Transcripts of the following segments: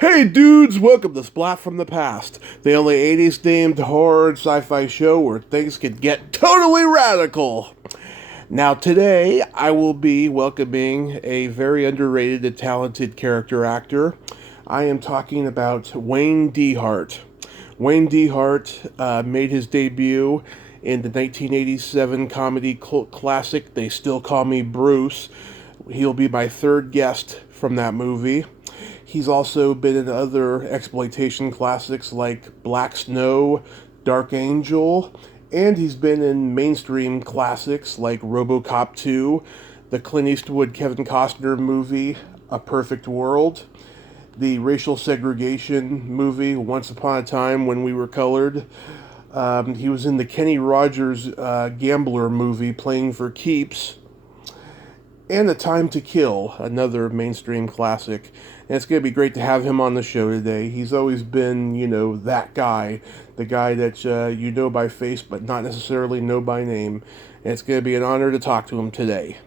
Hey dudes, welcome to Splat from the Past, the only 80s themed horror and sci-fi show where things can get totally radical. Now today, I will be welcoming a very underrated and talented character actor. I am talking about Wayne DeHart. Wayne DeHart made his debut in the 1987 comedy cult classic They Still Call Me Bruce. He'll be my third guest from that movie. He's also been in other exploitation classics like Black Snow, Dark Angel, and he's been in mainstream classics like RoboCop 2, the Clint Eastwood Kevin Costner movie A Perfect World, the racial segregation movie Once Upon a Time When We Were Colored. He was in the Kenny Rogers Gambler movie Playing for Keeps, and A Time to Kill, another mainstream classic. And it's going to be great to have him on the show today. He's always been, that guy, the guy that you know by face but not necessarily know by name. And it's going to be an honor to talk to him today.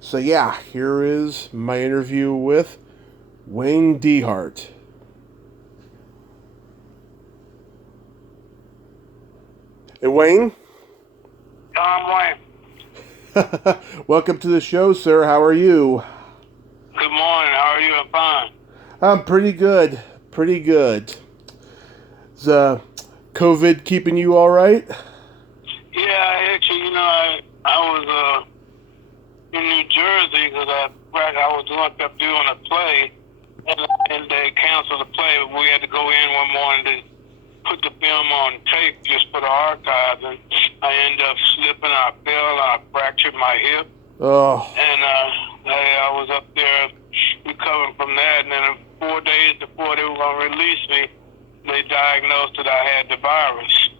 So yeah, here is my interview with Wayne DeHart. Hey Wayne. Tom Wayne. Welcome to the show, sir. How are you? Good morning. How are you? I'm fine. I'm pretty good. Pretty good. Is COVID keeping you all right? Yeah, actually, I was in New Jersey because I was up doing a play, and they canceled the play. But we had to go in one morning to put the film on tape just for the archives, and I ended up slipping. I fell, and I fractured my hip. Oh. And I was up there recovering from that, and then 4 days before they were going to release me, they diagnosed that I had the virus.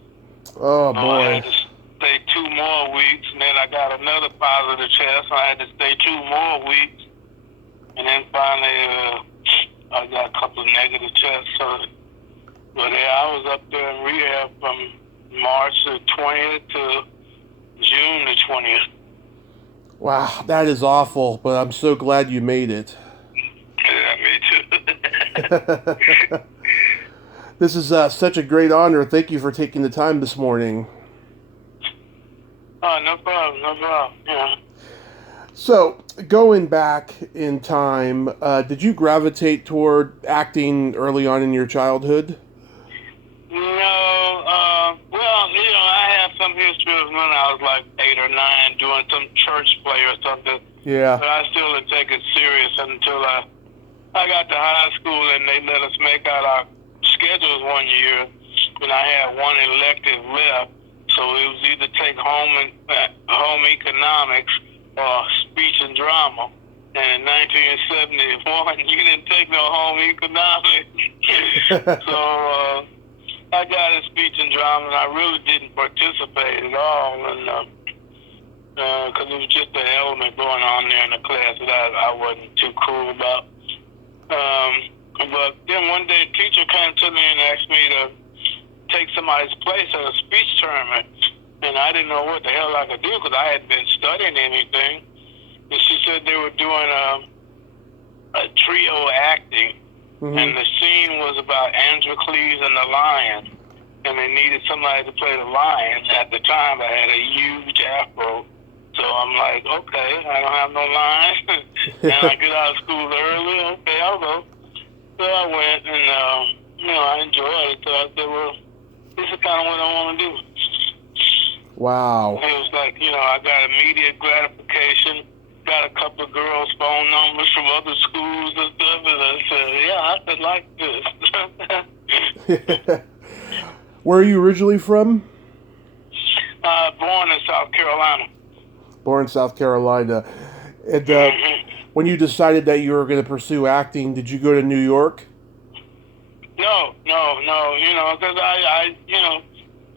Oh, So boy. I had to stay 2 more weeks, and then I got another positive test, so I had to stay 2 more weeks. And then finally, I got a couple of negative tests. But yeah, I was up there in rehab from March the 20th to June the 20th. Wow, that is awful, but I'm so glad you made it. Yeah, me too. This is such a great honor. Thank you for taking the time this morning. Oh, no problem. Yeah. So, going back in time, did you gravitate toward acting early on in your childhood? No, I have some history of when I was like 8 or 9 doing some church play or something. Yeah. But I still didn't take it serious until I got to high school and they let us make out our schedules one year, and I had one elective left. So it was either take home economics or speech and drama. And in 1971, you didn't take no home economics. So I got in speech and drama, and I really didn't participate at all, and because it was just an element going on there in the class that I wasn't too cool about. But then one day, a teacher came to me and asked me to take somebody's place at a speech tournament, and I didn't know what the hell I could do because I hadn't been studying anything. And she said they were doing a trio acting. Mm-hmm. And the scene was about Androcles and the lion, and they needed somebody to play the lion. At the time, I had a huge afro, so I'm like, okay, I don't have no line, and I get out of school early. Okay, I'll go. So I went, and I enjoyed it. So I said, well, this is kind of what I want to do. Wow. And it was like, I got immediate gratification. Got a couple of girls' phone numbers from other schools and stuff, and I said, yeah, I could like this. Where are you originally from? Born in South Carolina. Born in South Carolina. And when you decided that you were going to pursue acting, did you go to New York? No, because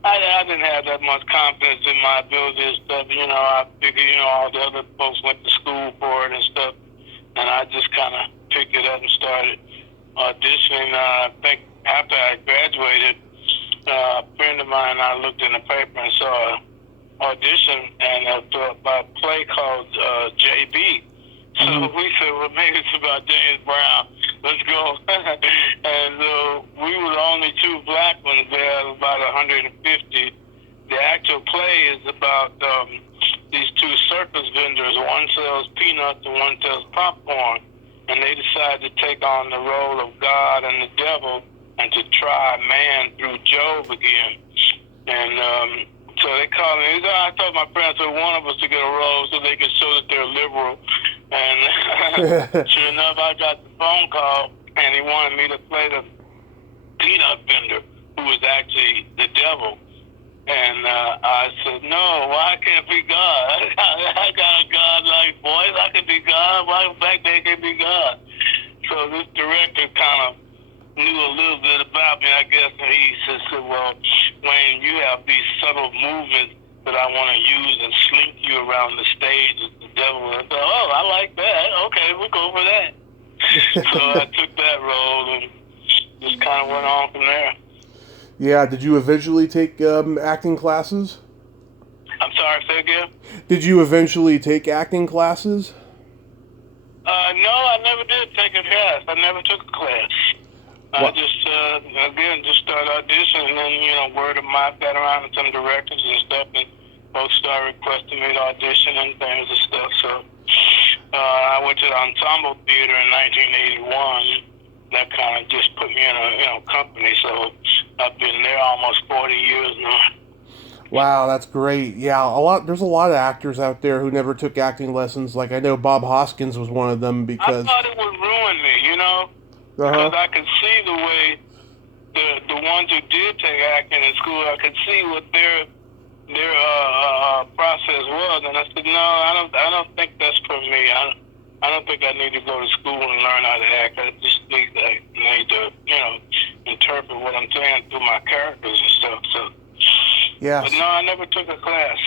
I didn't have that much confidence in my ability and stuff. I figured, all the other folks went to school for it and stuff. And I just kind of picked it up and started auditioning. I think after I graduated, a friend of mine and I looked in the paper and saw an audition and about a play called JB. So we said, well, maybe it's about James Brown. Let's go. take on the role of God and the devil and to try man through Job again. And so they called me. I told my parents they want of us to get a role so they could show that they're liberal. And sure enough, I got the phone call, and he wanted me to play the peanut vendor, who was actually the devil. And I said, no, I can't be God. I got a God-like voice. I can be God. Why back they can be God? So this director kind of knew a little bit about me, I guess, and he said, well, Wayne, you have these subtle movements that I want to use and slink you around the stage as the devil. And I thought, oh, I like that. Okay, we'll go for that. So I took that role and just kind of went on from there. Yeah, did you eventually take acting classes? I'm sorry, say again? Did you eventually take acting classes? No, I never did take a class. I never took a class. What? I just, again, just started auditioning, and then, word of mouth got around to some directors and stuff, and folks started requesting me to audition and things and stuff. So I went to the Ensemble Theater in 1981. That kind of just put me in a company. So I've been there almost 40 years now. Wow, that's great. Yeah, there's a lot of actors out there who never took acting lessons. Like I know Bob Hoskins was one of them because I thought it would ruin me, because I could see the way the ones who did take acting in school, I could see what their process was, and I said, no, I don't think that's for me. I don't think I need to go to school and learn how to act. I just need to, interpret what I'm saying through my characters and stuff. So, yes. But no, I never took a class.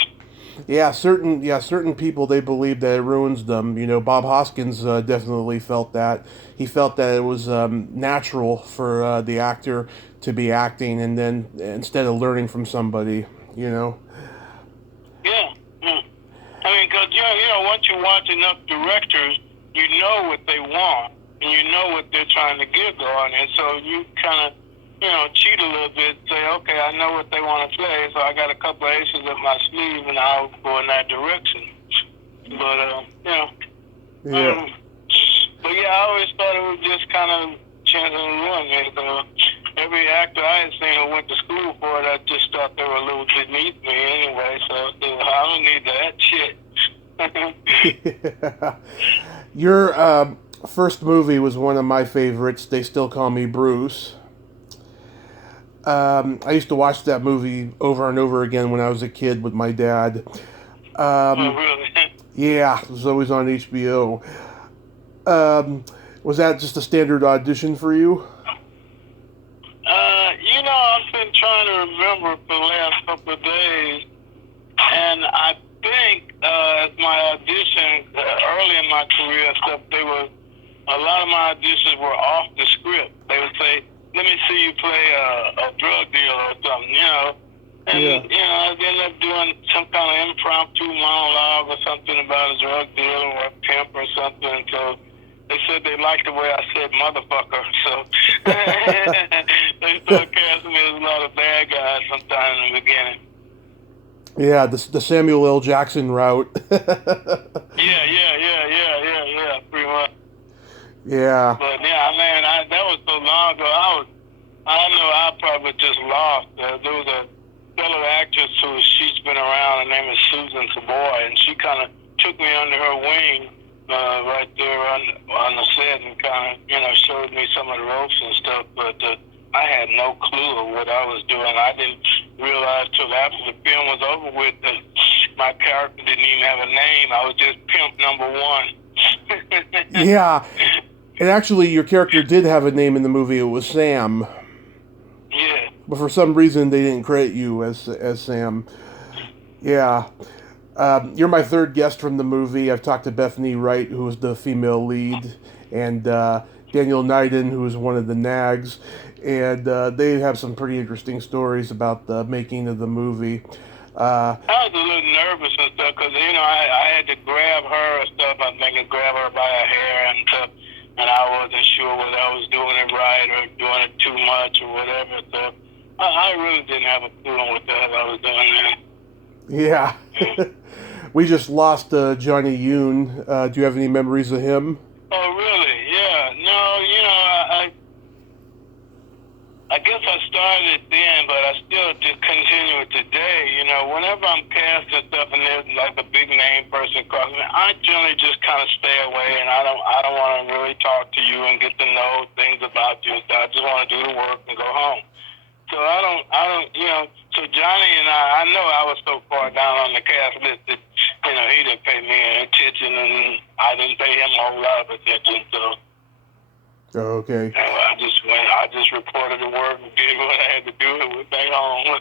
Yeah, certain people, they believe that it ruins them. Bob Hoskins definitely felt that. He felt that it was natural for the actor to be acting, and then instead of learning from somebody, Yeah. I mean, because, once you watch enough directors, you know what they want, and you know what they're trying to get going, and so you kind of, cheat a little bit, say, okay, I know what they want to play, so I got a couple of aces up my sleeve, and I'll go in that direction. But, Yeah. But yeah, I always thought it was just kind of chance and run. So every actor I had seen who went to school for it, I just thought they were a little beneath me anyway, so I don't need that shit. Your first movie was one of my favorites, They Still Call Me Bruce. I used to watch that movie over and over again when I was a kid with my dad. Oh, really? Yeah, it was always on HBO. Was that just a standard audition for you? I've been trying to remember for the last couple of days, and I think as my audition early in my career and stuff, a lot of my auditions were off the script. They would say, let me see you play a drug dealer or something, And, I ended up doing some kind of impromptu monologue or something about a drug dealer or a pimp or something. So they said they liked the way I said motherfucker. So they started casting me as a lot of bad guys sometime in the beginning. Yeah, the Samuel L. Jackson route. Yeah, pretty much. Yeah. But yeah, man, that was so long ago. I know I probably just lost. There was a fellow actress she's been around. Her name is Susan Savoy, and she kind of took me under her wing right there on the set and kind of, showed me some of the ropes and stuff. But I had no clue of what I was doing. I didn't realize till after the film was over with that my character didn't even have a name. I was just pimp number one. Yeah. And actually, your character did have a name in the movie. It was Sam. Yeah. But for some reason, they didn't credit you as Sam. Yeah. You're my third guest from the movie. I've talked to Bethany Wright, who was the female lead, and Daniel Nyden, who was one of the nags. And they have some pretty interesting stories about the making of the movie. I was a little nervous and stuff because, I had to grab her and stuff. I think I grab her by her hair and stuff. And I wasn't sure whether I was doing it right or doing it too much or whatever. So I really didn't have a clue on what the hell I was doing there. Yeah. We just lost Johnny Yoon. Do you have any memories of him? Oh, really? Yeah. No, I guess I started it then, but I still just continue it today. You know, whenever I'm cast and stuff, and there's like a big name person across me, I generally just kind of stay away, and I don't want to really talk to you and get to know things about you. So I just want to do the work and go home. So I don't, you know. So Johnny and I know I was so far down on the cast list that, you know, he didn't pay me any attention, and I didn't pay him a whole lot of attention. So. Oh, okay. I just reported the work and did what I had to do and went back home.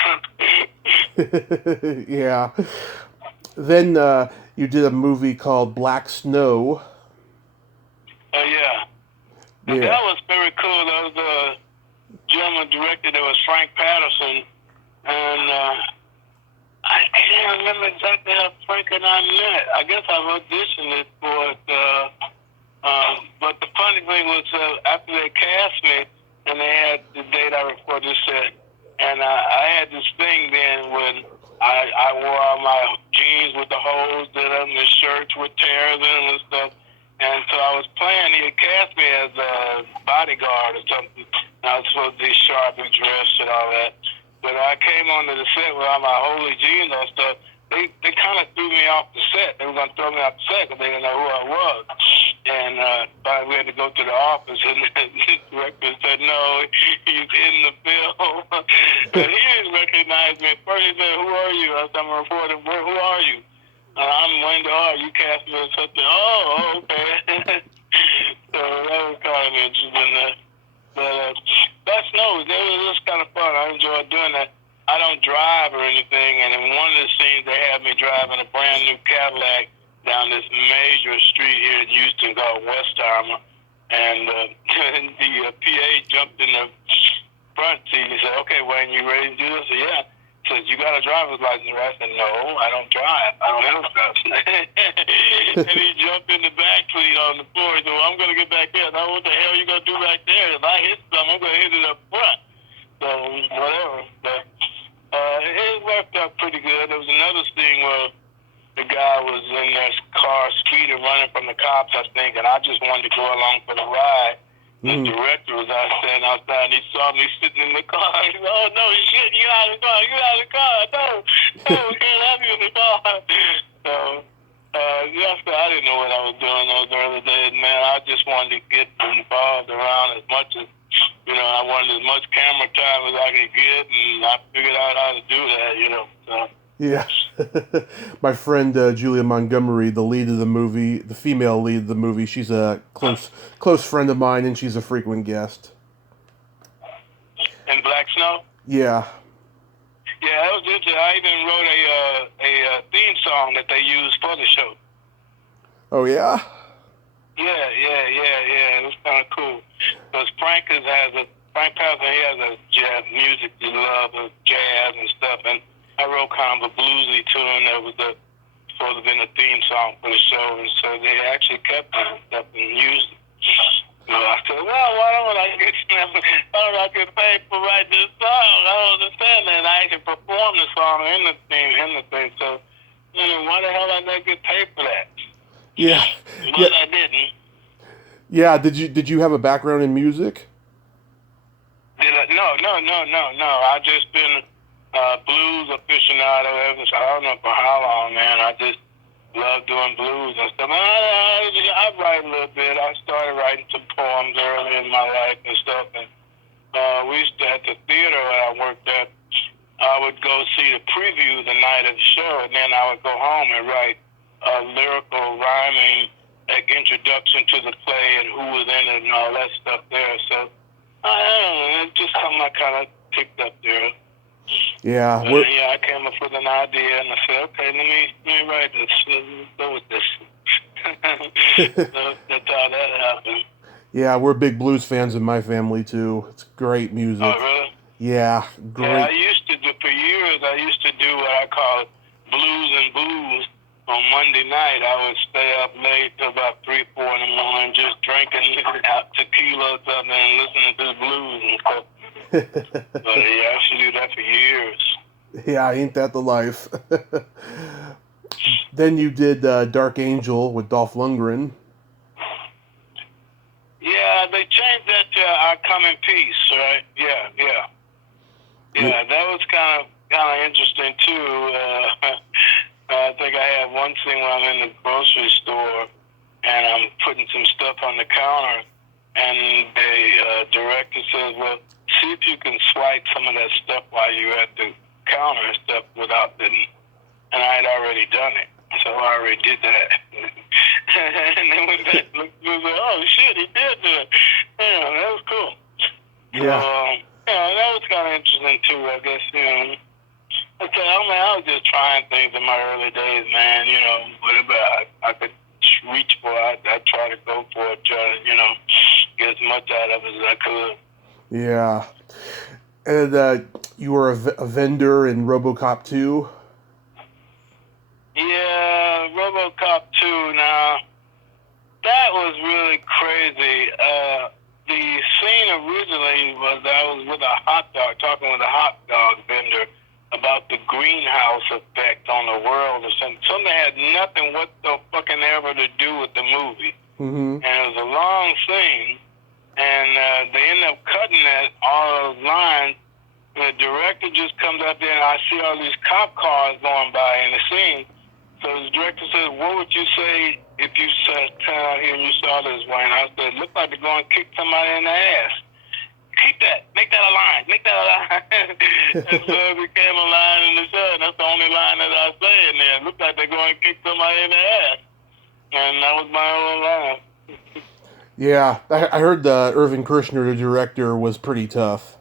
Yeah. Then you did a movie called Black Snow. Oh, yeah. Yeah. That was very cool. That was a German director. That was Frank Patterson. And I can't remember exactly how Frank and I met. I guess I auditioned it for it. But the funny thing was, after they cast me, and they had the date I recorded set, and I had this thing then when I wore all my jeans with the holes in them, the shirts with tears in them and stuff. And so I was playing, he had cast me as a bodyguard or something. And I was supposed to be sharp and dressed and all that. But I came onto the set with all my holy jeans and stuff. They kind of threw me off the set. They were going to throw me off the set because they didn't know who I was. And we had to go to the office, and the director said, no, he's in the film. And he didn't recognize me. At first he said, who are you? I said, I'm a reporter. Who are you? I'm Wayne DeHart. You cast me as something. Oh, okay. So that was kind of interesting. But that snow, that was kind of fun. I enjoyed doing that. I don't drive or anything, and in one of the scenes they had me driving a brand new Cadillac down this major street here in Houston called Westheimer, and the PA jumped in the front seat. He said, "Okay, Wayne, you ready to do this?" I said, "Yeah." He said, "You got a driver's license?" I said, "No, I don't drive. I don't have a driver's license." And he jumped in the back seat on the floor. He said, "Well, I'm going to get back there." I said, "What the hell are you going to do back there? If I hit something, I'm going to hit it up front." So, whatever. But it worked out pretty good. There was another scene where the guy was in his car speeding, running from the cops, I think, and I just wanted to go along for the ride. The director was standing outside, and he saw me sitting in the car. He said, "Oh, no, you shouldn't. Get out of the car. Get out of the car. No, we can't have you in the car." So, yes, I didn't know what I was doing those early days, man. I just wanted to get involved around as much as, you know, I wanted as much camera time as I could get, and I figured out how to do that, you know. So. Yeah. My friend Julia Montgomery, the lead of the movie, the female lead of the movie, she's a close friend of mine, and she's a frequent guest. In Black Snow? Yeah. Yeah, that was interesting. I even wrote a theme song that they used for the show. Oh, yeah? Yeah. It was kind of cool. Because Frank Patterson, he has a jazz music, he loves jazz and stuff, and I wrote kind of a bluesy tune that was supposed to have been a theme song for the show, and so they actually kept it and stuff and used it. So I said, well, why don't I get paid for writing this song? I don't understand that. And I actually performed the song in the thing. So, you know, why the hell did I not get paid for that? Yeah. But I didn't. Yeah. Did you have a background in music? No. I just been blues aficionado ever. I don't know for how long, man. I just love doing blues and stuff. I write a little bit. I started writing some poems early in my life and stuff. And we used to, at the theater I worked at, I would go see the preview the night of the show, and then I would go home and write a lyrical, rhyming, like, introduction to the play and who was in it and all that stuff there. So, I don't know. It's just something I kind of picked up there. Yeah. I came up with an idea, and I said, okay, let me write this. Let's go with this. So that's how that happened. Yeah, we're big blues fans in my family, too. It's great music. Oh, really? Yeah, great. Yeah, for years, I used to do what I call blues and booze. On Monday night, I would stay up late till about 3, 4 in the morning, just drinking tequila or something and listening to the blues and stuff. But yeah, I used to do that for years. Yeah, ain't that the life? Then you did Dark Angel with Dolph Lundgren. Yeah, they changed that to I Come in Peace, right? Yeah. That was kind of interesting too. I think I had one thing when I'm in the grocery store and I'm putting some stuff on the counter, and the director says, "Well, see if you can swipe some of that stuff while you're at the counter and stuff without the." And I had already done it, so I already did that. And then when that looked, we was like, "Oh shit, he did do it." Yeah, that was cool. Yeah. So, that was kind of interesting too, I guess. I was just trying things in my early days, man. Whatever I could reach for, I'd try to go for it, try to, get as much out of it as I could. Yeah. And you were a vendor in RoboCop 2? Yeah, RoboCop 2. Now, that was really crazy. The scene originally was that I was with talking with a hot dog vendor about the greenhouse effect on the world or something. Something that had nothing whatsoever to do with the movie. Mm-hmm. And it was a long scene, and they ended up cutting all those lines. The director just comes out there, and I see all these cop cars going by in the scene. So the director says, "What would you say if you turn out here and you saw this, Wayne?" I said, "Look like they're going to kick somebody in the ass. Keep that. Make that a line. Make that a line." And so it became a line in the show, and that's the only line that I say in there. It looked like they're going to kick somebody in the ass. And that was my own line. Yeah, I heard Irvin Kershner, the director, was pretty tough.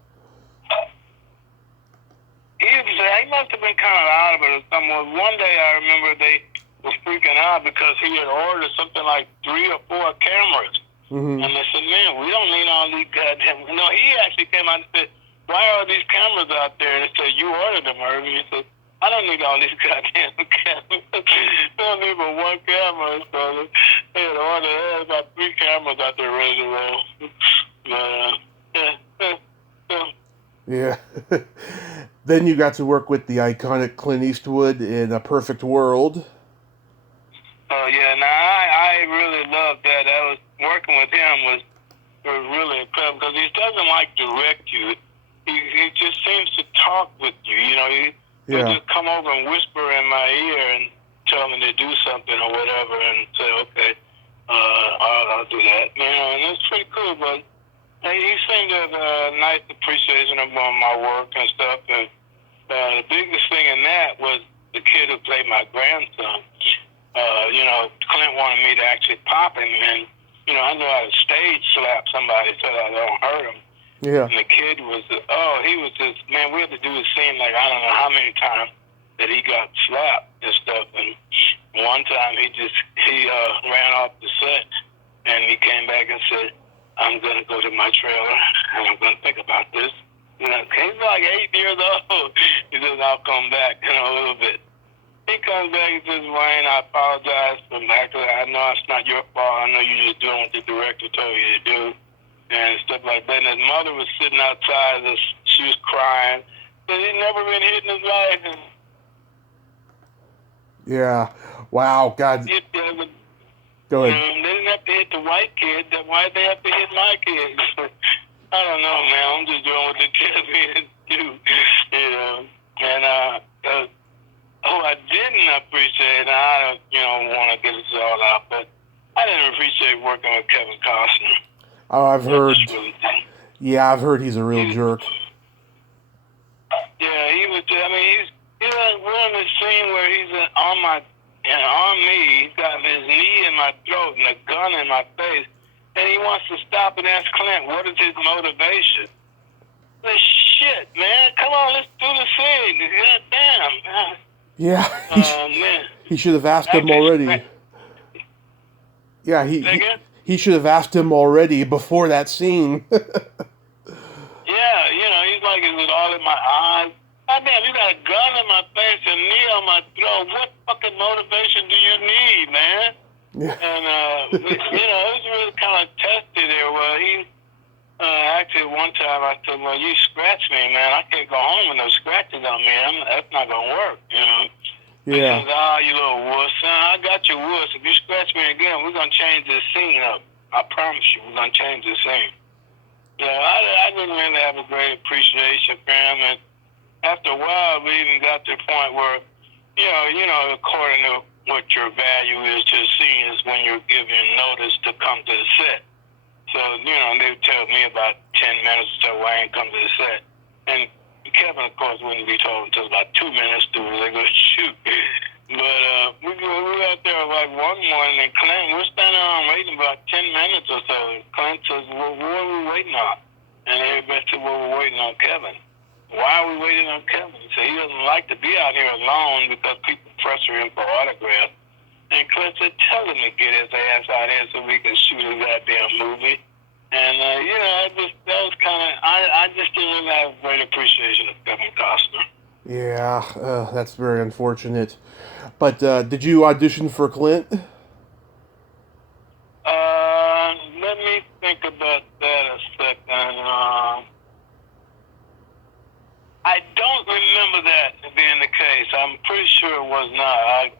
He must have been kind of out of it or something. One day I remember they were freaking out because he had ordered something like 3 or 4 cameras. Mm-hmm. And they said, "Man, we don't need all these goddamn..." No, he actually came out and said, "Why are these cameras out there?" And they said, "You ordered them, Irvin." He said, "I don't need all these goddamn cameras. I don't need but 1 camera." So they had ordered about 3 cameras out there ready to roll. Yeah. Then you got to work with the iconic Clint Eastwood in A Perfect World. Oh, yeah. Now, I really loved that. Working with him was really incredible because he doesn't direct you. He just seems to talk with you. He'll just come over and whisper in my ear and tell me to do something or whatever and say, "Okay, I'll do that." And it's pretty cool, but he seemed to have a nice appreciation of my work and stuff. And the biggest thing in that was the kid who played my grandson. Clint wanted me to actually pop him, and I knew how to stage slap somebody so that I don't hurt him. Yeah. And the kid was, he was just, man, we had to do a scene like I don't know how many times that he got slapped and stuff. And one time he ran off the set, and he came back and said, "I'm going to go to my trailer, and I'm going to think about this." He's like 8 years old. He says, "I'll come back in a little bit." He comes back and says, "Wayne, I apologize for actually, I know it's not your fault. I know you're just doing what the director told you to do," and stuff like that. And his mother was sitting outside. She was crying. Said he'd never been hit in his life. And yeah. Wow. God. Go ahead. They didn't have to hit the white kid. Why did they have to hit my kid? I don't know, man. I'm just doing what they tell me to do. And I didn't appreciate, and I don't want to get this all out, but I didn't appreciate working with Kevin Costner. Oh, I've heard. Yeah, I've heard he's a real jerk. Yeah, he was. We're in the scene where he's on me. He's got his knee in my throat and a gun in my face, and he wants to stop and ask Clint, "What is his motivation?" Shit, man, come on, let's do the scene. God damn, man. Yeah, he should have asked him already. Yeah, he should have asked him already before that scene. Yeah, he's like, "Is it all in my eyes?" God damn, you got a gun in my face and a knee on my throat. What fucking motivation do you need, man? Yeah. And, it was really kind of tested there. Well, he actually one time I said, "Well, you scratch me, man. I can't go home with no scratches on me. That's not going to work, Yeah. He says, "You little wuss. I got your wuss. If you scratch me again, we're going to change this scene up. I promise you, we're going to change this scene." didn't really have a great appreciation for him. And after a while, we even got to the point where, according to what your value is to the scene is when you're given notice to come to the set. So, they would tell me about 10 minutes or so why I ain't come to the set. And Kevin, of course, wouldn't be told until about 2 minutes to they go shoot. But we were out there like one morning, and Clint, we're standing around waiting about 10 minutes or so. And Clint says, well, what are we waiting on? And everybody said, well, we're waiting on Kevin. Why are we waiting on Kevin? He said he doesn't like to be out here alone because people pressure him for autographs. And Clint said, tell him to get his ass out here so we can shoot a goddamn movie. And, I just didn't really have a great appreciation of Kevin Costner. Yeah, that's very unfortunate. But did you audition for Clint? Let me think about that a second. I don't remember that being the case. I'm pretty sure it was not. I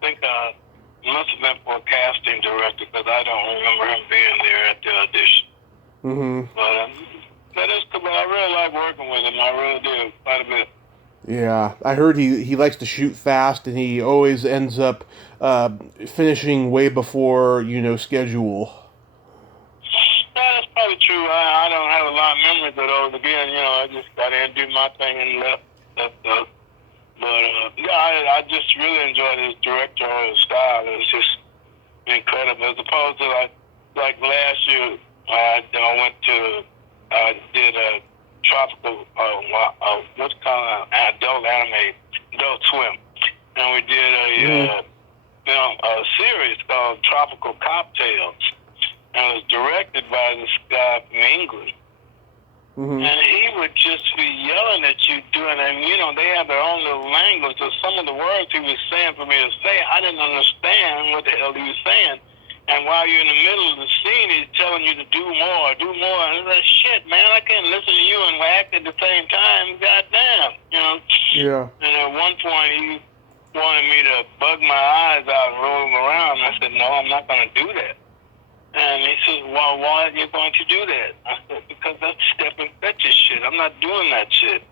think it must have been for a casting director because I don't remember him being there at the audition. Mm-hmm. But that is cool. I really like working with him. I really do, quite a bit. Yeah, I heard he likes to shoot fast, and he always ends up finishing way before schedule. That's probably true. I don't have a lot of memories of those. Again, I just got in and do my thing and left. I just really enjoyed his directorial style. It was just incredible. As opposed to like last year, I did a tropical, what's called adult swim, and we did a series called Tropical Cocktails, and it was directed by this guy from England. Mm-hmm. And he would just be yelling at you and they have their own little language, so some of the words he was saying for me to say, I didn't understand what the hell he was saying. And while you're in the middle of the scene, he's telling you to do more. And it's like, shit, man, I can't listen to you and act at the same time. Goddamn, Yeah. And at one point, he wanted me to bug my eyes out and roll them around. I said, no, I'm not going to do that. And he says, well, why are you going to do that? I said, because that's step and fetches shit. I'm not doing that shit.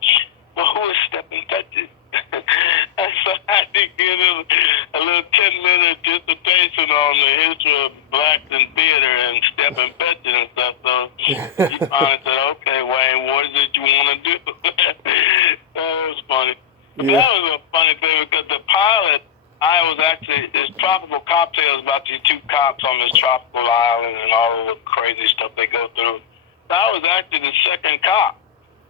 Well, who is step and fetches? And so I did give him a little 10-minute dissertation on the history of blacks in theater and step and fetches and stuff. So he finally said, okay, Wayne, what is it you want to do? That was funny. Yeah. That was a funny thing because the pilot, this tropical cocktail is about these two cops on this tropical island and all of the crazy stuff they go through. So I was actually the second cop.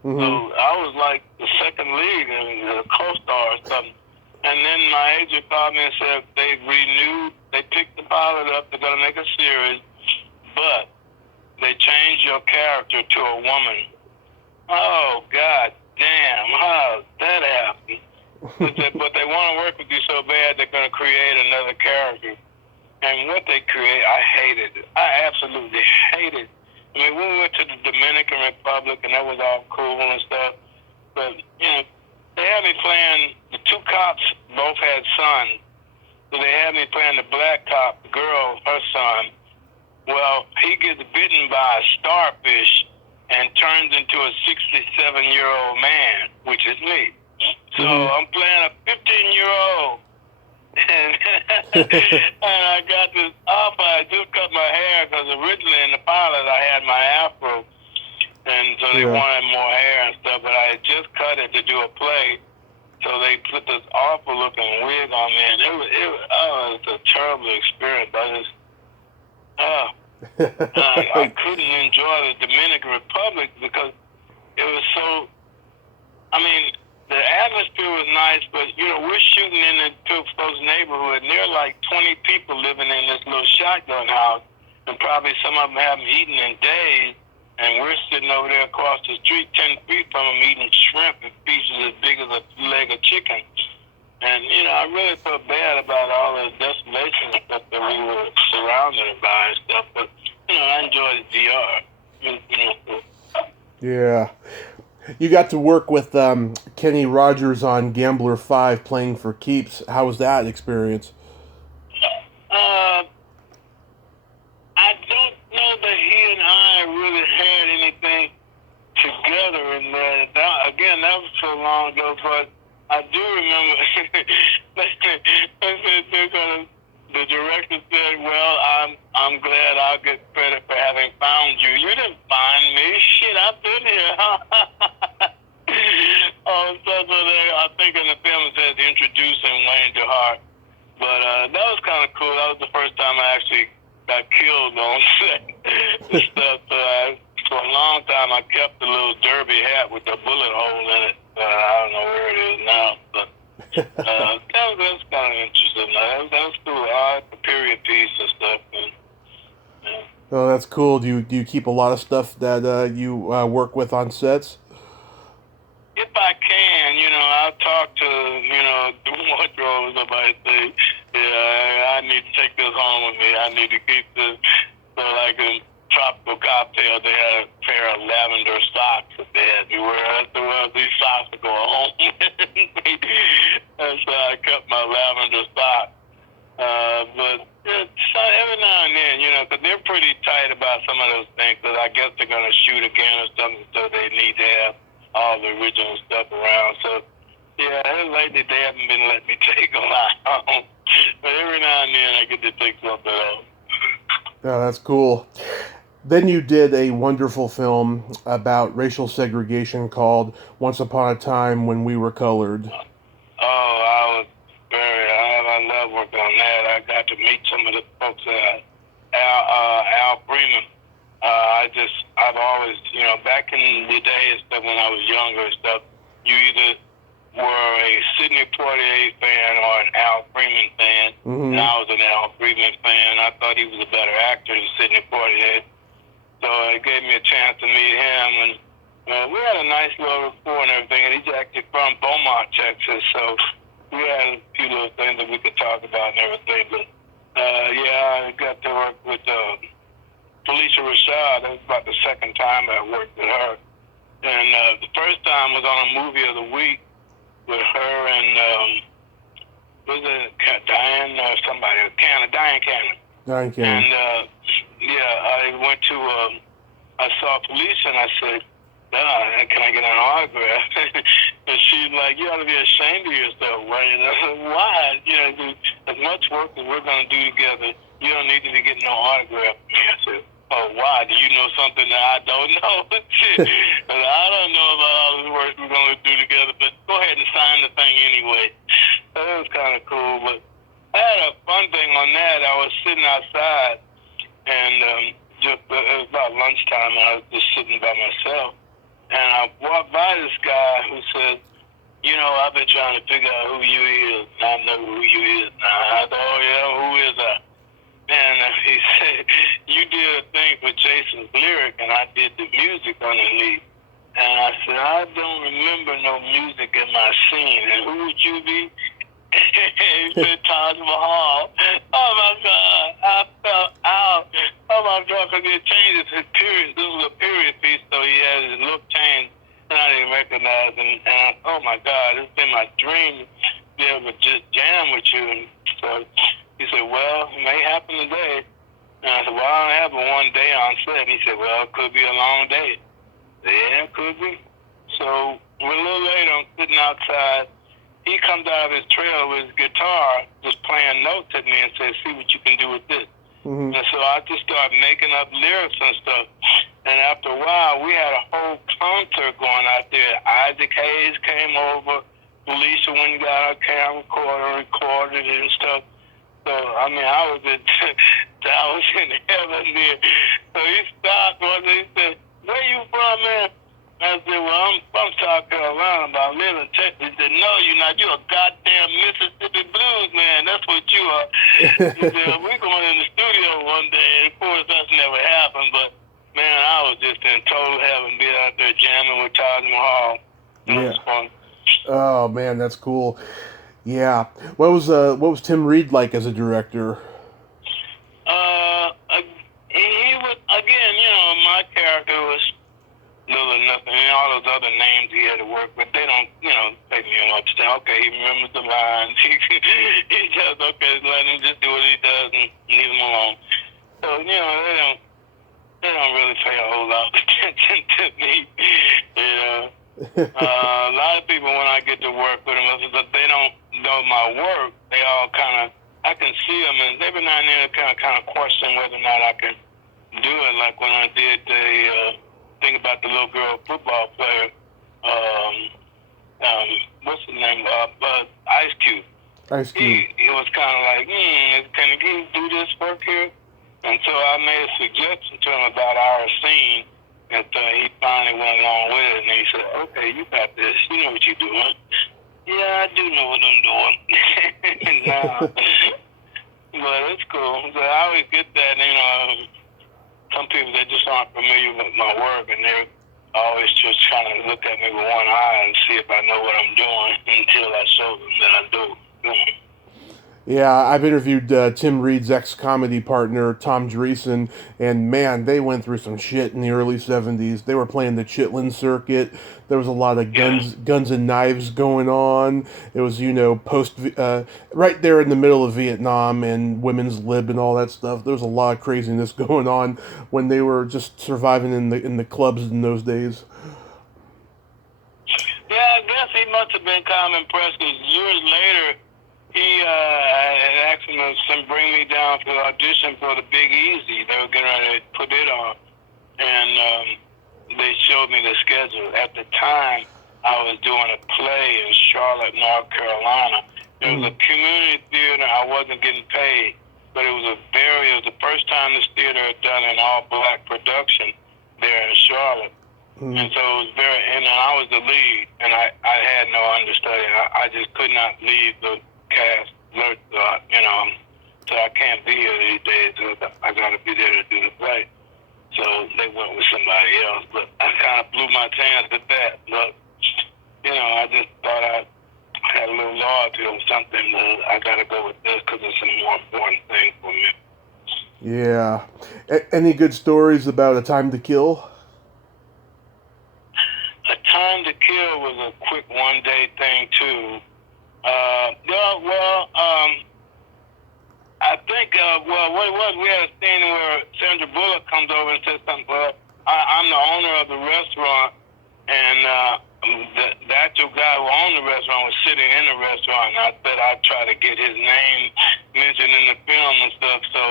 Mm-hmm. So I was like the second lead and a co-star or something. And then my agent called me and said they picked the pilot up, they're going to make a series, but they changed your character to a woman. Oh, God damn, how did that happen? But they want to work with you so bad, they're going to create another character. And what they create, I hated it. I absolutely hated it. I mean, we went to the Dominican Republic, and that was all cool and stuff. But, they had me playing, the two cops both had sons. So they had me playing the black cop, the girl, her son. Well, he gets bitten by a starfish and turns into a 67-year-old man, which is me. So I'm playing a 15-year-old. And I got this offer. I just cut my hair because originally in the pilot I had my afro, and so they wanted more hair and stuff. But I had just cut it to do a play, so they put this awful looking wig on me, and it was a terrible experience. I couldn't enjoy the Dominican Republic because it was so. I mean, the atmosphere was nice, but we're shooting in the folks' neighborhood, and there are like 20 people living in this little shotgun house, and probably some of them haven't eaten in days, and we're sitting over there across the street 10 feet from them eating shrimp and pieces as big as a leg of chicken. And, I really felt bad about all the desolation and stuff that we were surrounded by and stuff, but, I enjoyed the DR. Yeah. You got to work with Kenny Rogers on Gambler 5 playing for keeps. How was that experience? I don't know that he and I really had anything that was so long ago, but I do remember the director said, well, I'm glad I'll get credit for having found you. You didn't find me. Shit, I've been here. I think in the film it says introducing Wayne DeHart. But that was kind of cool. That was the first time I actually got killed on set and stuff. For a long time, I kept the little derby hat with the bullet hole in it. I don't know where it is now, but that was kind of interesting. That was cool. I like the period piece and stuff. And, yeah. Oh, that's cool. Do you keep a lot of stuff that you work with on sets? If I can, I'll talk to, the wardrobe. Somebody say, yeah, I need to take this home with me. I need to keep this. So like in Tropical Cocktail, they had a pair of lavender socks that they had to wear. I said, well, these socks are going home. And so I kept my lavender socks. But every now and then, because they're pretty tight about some of those things, because I guess they're going to shoot again or something, so they need to have all the original stuff around. So, yeah, lately they haven't been letting me take a lot home. But every now and then I get to take something home. Oh, that's cool. Then you did a wonderful film about racial segregation called Once Upon a Time When We Were Colored. I love working on that. I got to meet some of the folks, Al Freeman. I've always, back in the day and stuff when I was younger and stuff, you either were a Sidney Poitier fan or an Al Freeman fan. Mm-hmm. And I was an Al Freeman fan. I thought he was a better actor than Sidney Poitier. So it gave me a chance to meet him, and we had a nice little rapport and everything. And he's actually from Beaumont, Texas, so we had a few little things that we could talk about and everything. But I got to work with Felicia Rashad. That was about the second time I worked with her, and the first time was on a movie of the week with her and was it Diane or somebody? Diane Cannon. Diane Cannon. And I went to, I saw Felicia and I said, can I get an autograph? And she's like, you ought to be ashamed of yourself, right? And I said, why? As much work as we're going to do together, you don't need to be getting no autograph from me. I said, oh, why? Do you know something that I don't know? I don't know about all this work we're going to do together, but go ahead and sign the thing anyway. So that was kind of cool. But I had a fun thing on that. I was sitting outside, and it was about lunchtime, and I was just sitting by myself. And I walked by this guy who said, I've been trying to figure out who you is, and I know who you is now. I thought, oh, yeah, who is I? And he said, you did a thing for Jason's lyric, and I did the music underneath. And I said, I don't remember no music in my scene. And who would you be? He said, Taj Mahal. Oh, my God. I fell out. Oh, my God, because he changed his period. This was a period piece, so he had his look changed, and I didn't recognize him. And oh, my God, it's been my dream to be able to just jam with you. And so he said, well, it may happen today. And I said, well, I don't have but one day on set. And he said, well, it could be a long day. I said, yeah, it could be. So a little later, I'm sitting outside. He comes out of his trailer with his guitar, just playing notes at me and says, see what you can do with this. Mm-hmm. And so I just started making up lyrics and stuff. And after a while, we had a whole concert going out there. Isaac Hayes came over. Felicia went and got her camera recorded it and stuff. So, I was in heaven there. So he stopped one day. He said, where you from, man? I said, well, I'm from South Carolina, but I live in Texas. He said, no, you're not. You're a goddamn Mississippi blues man. That's what you are. He said, we're going in the studio one day. And of course, that's never happened. But, man, I was just in total heaven, being out there jamming with Taj Mahal. It was fun. Oh, man, that's cool. Yeah. What was Tim Reed like as a director? He was, again, my character was little or nothing. And all those other names he had to work with, they don't, take me understand. Okay, he remembers the lines. He just, okay, let him just do what he does and leave him alone. So, they don't really pay a whole lot of attention to me, A lot my work, they all kind of, I can see them, and every now and then kind of question whether or not I can do it. Like when I did the thing about the little girl football player, what's his name? Ice Cube. Ice Cube. He was kind of like, can you do this work here? And so I made a suggestion to him about our scene, and he finally went along with it. And he said, "Okay, you got this. You know what you're doing." Yeah, I do know what I'm doing. Nah. But it's cool. So I always get that, some people that just aren't familiar with my work, and they're always just trying to look at me with one eye and see if I know what I'm doing until I show them that I do. Yeah, I've interviewed Tim Reed's ex-comedy partner, Tom Dreesen, and man, they went through some shit in the early 70s. They were playing the Chitlin circuit. There was a lot of guns and knives going on. It was, right there in the middle of Vietnam and women's lib and all that stuff. There was a lot of craziness going on when they were just surviving in the clubs in those days. Yeah, I guess he must have been kind of impressed because years later, he had asked him to bring me down for the audition for the Big Easy. They were getting ready to put it on, and they showed me the schedule. At the time, I was doing a play in Charlotte, North Carolina. It was a community theater. I wasn't getting paid, but it was the first time this theater had done an all-black production there in Charlotte. And so it was and I was the lead, and I had no understudy. I just could not leave the cast, so I can't be here these days. I got to be there to do the play. So they went with somebody else, but I kind of blew my chance at that. But I just thought I had a little loyalty or something. But I got to go with this because it's a more important thing for me. Yeah. Any good stories about A Time to Kill? A Time to Kill was a quick one-day thing too. I think, what it was, we had a scene where Sandra Bullock comes over and says something, I'm the owner of the restaurant, and the actual guy who owned the restaurant was sitting in the restaurant, and I said I'd try to get his name mentioned in the film and stuff, so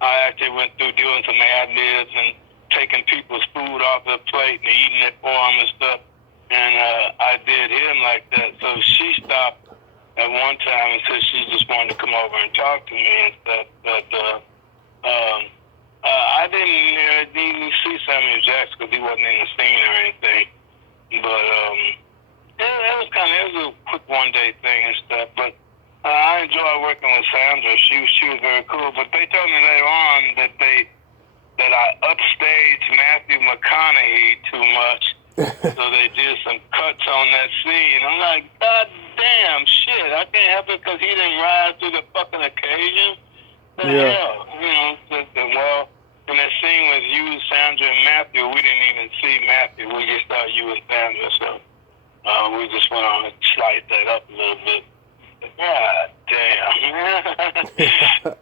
I actually went through doing some ad-libs and taking people's food off the plate and eating it for them and stuff, and I did him like that, so she stopped at one time and said she just wanted to come over and talk to me and stuff, but I didn't even see Samuel Jackson because he wasn't in the scene or anything, but it was a quick one-day thing and stuff, but I enjoyed working with Sandra. She was very cool, but they told me later on that I upstaged Matthew McConaughey too much. So they did some cuts on that scene. I'm like, God damn, shit. I can't help it because he didn't rise to the fucking occasion. The hell? Well, in that scene with you, Sandra, and Matthew, we didn't even see Matthew. We just saw you and Sandra. So we just went on and sliced that up a little bit. God damn. What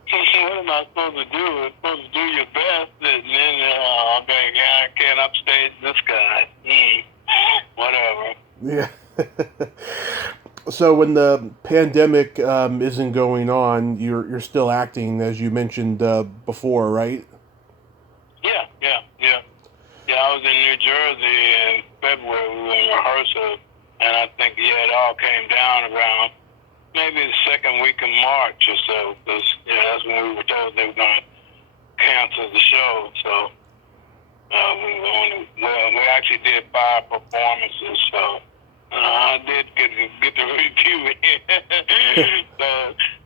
am I supposed to do? I'm supposed to do your best, and then I can't upstage this guy. Whatever. Yeah. So when the pandemic isn't going on, you're still acting, as you mentioned before, right? Yeah. I was in New Jersey in February. We were in rehearsal, and I think it all came down around maybe the second week of March or so, because that's when we were told they were going to cancel the show. So we actually did 5 performances. So I did get the review in. So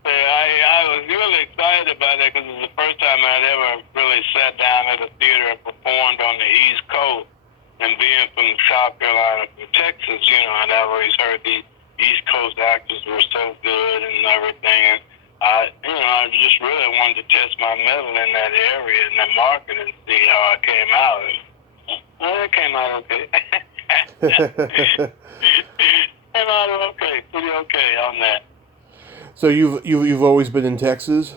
I was really excited about that because it was the first time I'd ever really sat down at a theater and performed on the East Coast. And being from South Carolina, from Texas, I'd always heard these East Coast actors were so good and everything. And I just really wanted to test my mettle in that area, in that market, and see how I came out. And it came out okay. Came out okay, pretty okay on that. So you've always been in Texas?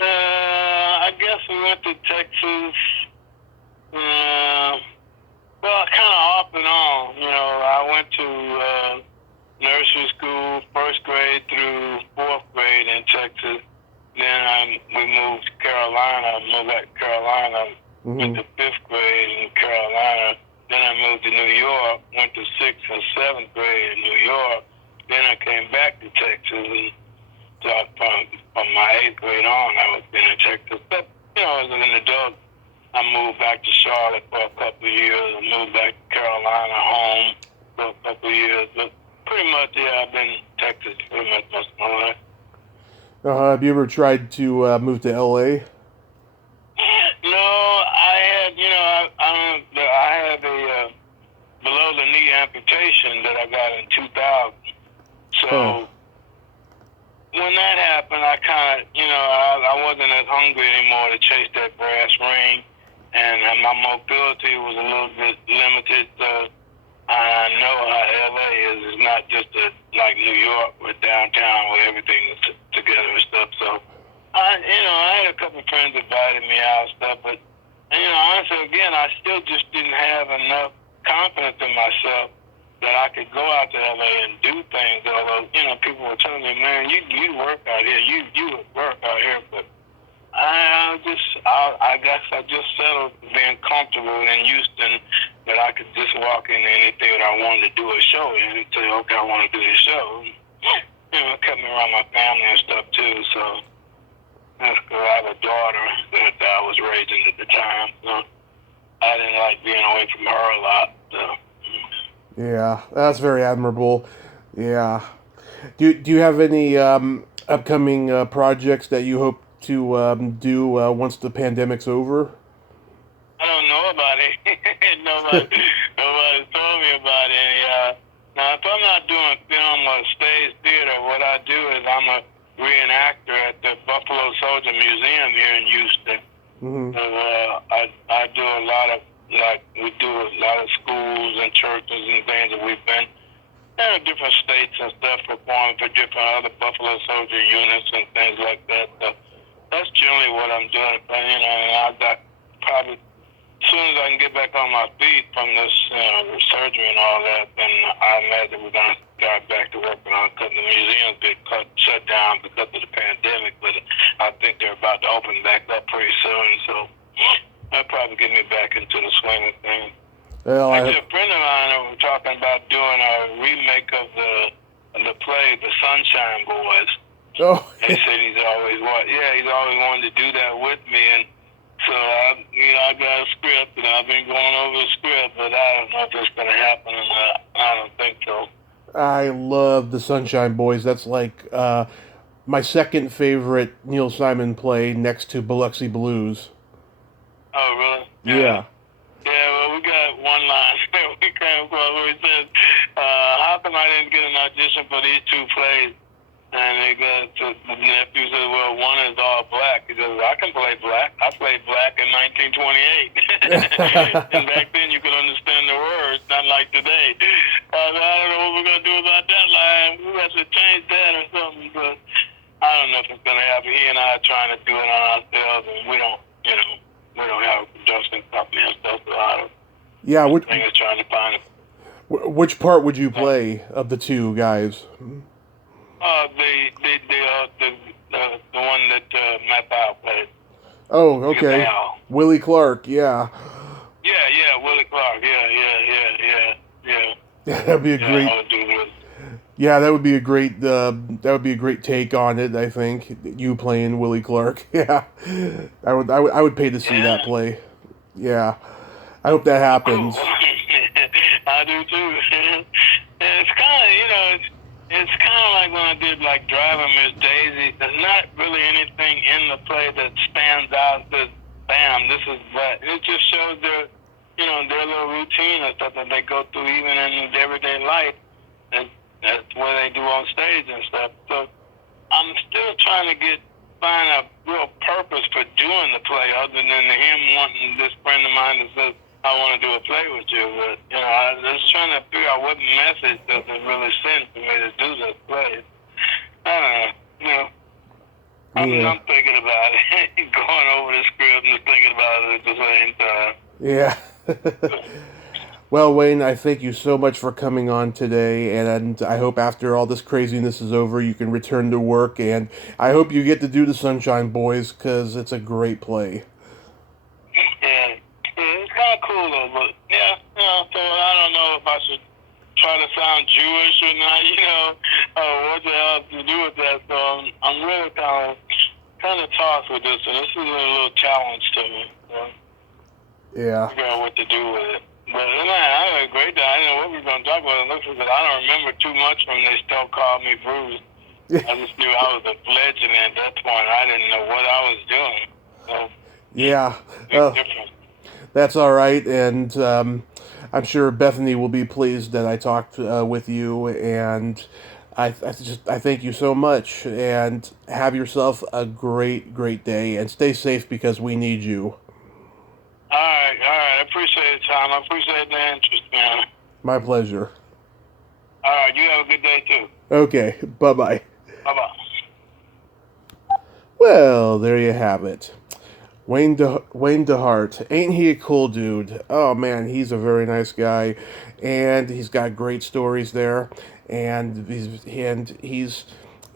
I guess we went to Texas. Well, kind of off and on. I went to nursery school, first we moved to Carolina. Moved back to Carolina. Went to 5th grade in Carolina. Then I moved to New York. Went to 6th and 7th grade in New York. Then I came back to Texas, and so from my 8th grade on, I was in Texas. But as an adult, I moved back to Charlotte for a couple of years. I moved back to Carolina home for a couple of years. But pretty much, I've been in Texas pretty much most of my life. Have you ever tried to move to L.A.? No, I had, I had a below the knee amputation that I got in 2000. So when that happened, I kind of, I wasn't as hungry anymore to chase that brass ring, and my mobility was a little bit limited. So I know how LA is. It's not just like New York with downtown where everything is together and stuff. So I had a couple of friends invited me out and stuff, but honestly, again, I still just didn't have enough confidence in myself that I could go out to LA and do things. Although people were telling me, man, you work out here, you would work out here, but I guess I just settled for being comfortable in Houston, that I could just walk in anything that I wanted to do a show in and say, okay, I want to do this show. It kept me around my family and stuff too, so that's good. I have a daughter that I was raising at the time, so I didn't like being away from her a lot, so. Yeah, that's very admirable. Yeah. Do you have any upcoming projects that you hope to do once the pandemic's over? I don't know about it. Nobody told me about it. Now, if I'm not doing film or stage theater, what I do is I'm a reenactor at the Buffalo Soldier Museum here in Houston. Mm-hmm. So I do a lot of, we do a lot of schools and churches and things that we've been different states and stuff, performing for different other Buffalo Soldier units and things like that. So that's generally what I'm doing. But, and I've got probably, as soon as I can get back on my feet from this surgery and all that, then I imagine we're going to start back to working on, because the museum's been shut down because of the pandemic, but I think they're about to open back up pretty soon, so that'll probably get me back into the swing of things. Well, actually, a friend of mine was talking about doing a remake of the play, The Sunshine Boys. Oh. He said he's always wanted to do that with me, and so I got a script, and I've been going over the script, but I don't know if it's going to happen or not. I don't think so. I love The Sunshine Boys. That's like my second favorite Neil Simon play, next to Biloxi Blues. Oh, really? Yeah. Yeah, well, we got one line we came across where he said, how come I didn't get an audition for these two plays? And they got to the nephew said, well, one is all black. He says, I can play black. I played black in 1928. And back then you could understand the words, not like today. I don't know what we're going to do about that line. We have to change that or something. But I don't know if it's going to happen. He and I are trying to do it on ourselves, and we don't have a production company and stuff. So I don't. Yeah, trying to find it. Which part would you play of the two guys? The one that Matt Powell played. Oh, okay. Willie Clark, yeah. Yeah, Willie Clark, yeah. That'd be a great. Yeah, that would be a great take on it. I think you playing Willie Clark. Yeah, I would pay to see that play. Yeah, I hope that happens. I do too. It's kind of it's kind of like when I did Driving Miss Daisy. There's not really anything in the play that stands out. That bam, this is that. It just shows their little routine and stuff that they go through even in everyday life. That's what they do on stage and stuff. So I'm still trying to find a real purpose for doing the play, other than him wanting this friend of mine that says, I want to do a play with you. But, I was trying to figure out what message does it really send for me to do this play. I don't know, I'm thinking about it, going over the script and thinking about it at the same time. Yeah. Well, Wayne, I thank you so much for coming on today, and I hope after all this craziness is over, you can return to work, and I hope you get to do the Sunshine Boys, because it's a great play. Yeah, it's kind of cool though, but yeah, so I don't know if I should try to sound Jewish or not, what the hell to do with that. So I'm really kind of tossed with this, and this is a little challenge to me. So Yeah. figure out what to do with it. But man, I had a great day. I didn't know what we were going to talk about. It looks like I don't remember too much when they still called me Bruce. I just knew I was a legend at that point. I didn't know what I was doing. So Yeah. big difference. That's all right, and I'm sure Bethany will be pleased that I talked with you, and I thank you so much, and have yourself a great day, and stay safe because we need you. All right. I appreciate it, Tom. I appreciate the interest, man. My pleasure. All right, you have a good day too. Okay, bye-bye. Bye-bye. Well, there you have it. Wayne DeHart. Ain't he a cool dude? Oh man, he's a very nice guy, and he's got great stories there, and he's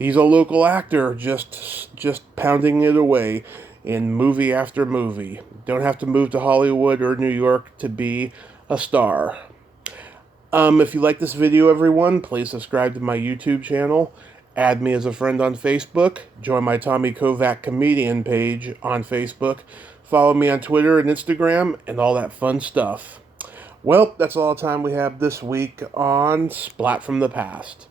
a local actor, just pounding it away in movie after movie. Don't have to move to Hollywood or New York to be a star. If you like this video, everyone, please subscribe to my YouTube channel. Add me as a friend on Facebook. Join my Tommy Kovac comedian page on Facebook. Follow me on Twitter and Instagram and all that fun stuff. Well, that's all the time we have this week on Splat from the Past.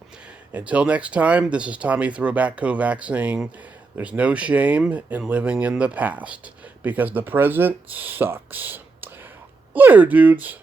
Until next time, this is Tommy Throwback Kovac saying, there's no shame in living in the past, because the present sucks. Later, dudes.